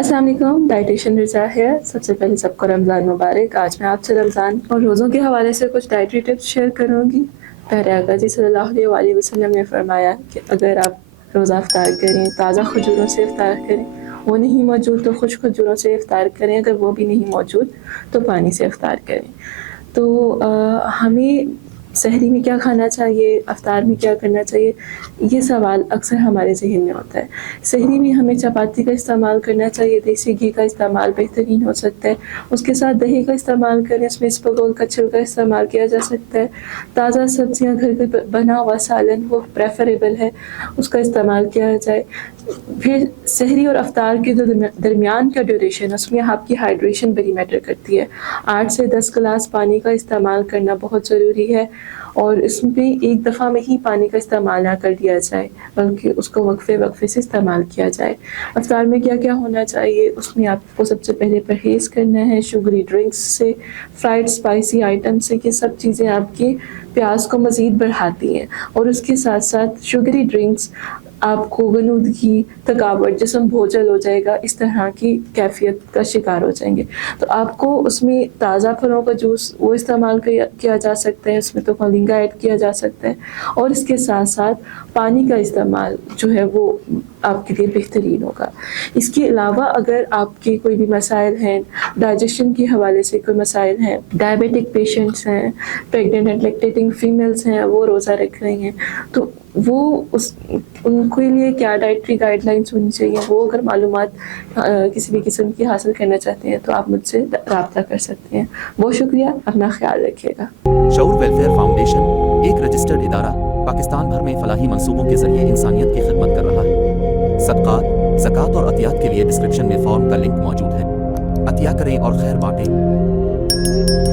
अस्सलाम वालेकुम, डाइटिशियन रिज़ा है। सबसे पहले सबको रमज़ान मुबारक। आज मैं आपसे रमज़ान और रोज़ों के हवाले से कुछ डाइटरी टिप्स शेयर करूँगी। प्यारे आका जी सल्लल्लाहु अलैहि वसल्लम ने फरमाया कि अगर आप रोज़ा इफ्तार करें, ताज़ा खजूरों से इफ्तार करें, वो नहीं मौजूद तो खुश्क खजूरों से इफ्तार करें, अगर वो भी नहीं मौजूद तो पानी से इफ्तार करें। तो हमें सहरी में क्या खाना चाहिए, इफ्तार में क्या करना चाहिए, ये सवाल अक्सर हमारे ज़हन में होता है। सहरी में हमें चपाती का इस्तेमाल करना चाहिए, देसी घी का इस्तेमाल बेहतरीन हो सकता है। उसके साथ दही का इस्तेमाल करें, उसमें इसबगोल का छिलका इस्तेमाल किया जा सकता है। ताज़ा सब्जियां, घर का बना हुआ सालन वो प्रेफरेबल है, उसका इस्तेमाल किया जाए। फिर सहरी और इफ्तार के जो दरमियान का ड्यूरेशन है, उसमें आपकी हाइड्रेशन बड़ी मैटर करती है। 8 से 10 गिलास पानी का इस्तेमाल करना बहुत ज़रूरी है, और इसमें एक दफ़ा में ही पानी का इस्तेमाल ना कर दिया जाए, बल्कि उसको वक्फे से इस्तेमाल किया जाए। इफ्तार में क्या क्या होना चाहिए, उसमें आपको सबसे पहले परहेज़ करना है शुगरी ड्रिंक्स से, फ्राइड स्पाइसी आइटम से। ये सब चीज़ें आपकी प्यास को मज़ीद बढ़ाती हैं, और उसके साथ साथ शुगरी ड्रिंक्स आपको गलूदगी, थकावट, जिस्म बोझल हो जाएगा, इस तरह की कैफियत का शिकार हो जाएंगे। तो आपको उसमें ताज़ा फलों का जूस वो इस्तेमाल किया जा सकता है, उसमें तो मोरिंगा ऐड किया जा सकता है, और इसके साथ साथ पानी का इस्तेमाल जो है वो आपके लिए बेहतरीन होगा। इसके अलावा अगर आपके कोई भी मसाइल हैं, डाइजेशन के हवाले से कोई मसाइल हैं, डायबिटिक पेशेंट्स हैं, प्रेग्नेंट एंड लैक्टेटिंग फीमेल्स हैं, वो रोज़ा रख रही हैं, तो वो उनके लिए क्या डाइटरी गाइडलाइंस होनी चाहिए, वो अगर मालूमात किसी भी किस्म की हासिल करना चाहते हैं तो आप मुझसे रब्ता कर सकते हैं। बहुत शुक्रिया, अपना ख्याल रखिएगा। शऊर वेलफेयर फाउंडेशन एक रजिस्टर्ड इदारा पाकिस्तान भर में फलाही मंसूबों के जरिए इंसानियत की खिदमत कर रहा है। सदक़ात, ज़कात और अतियात के लिए डिस्क्रिप्शन में फॉर्म का लिंक मौजूद है। अतिया करें और खैर बांटें।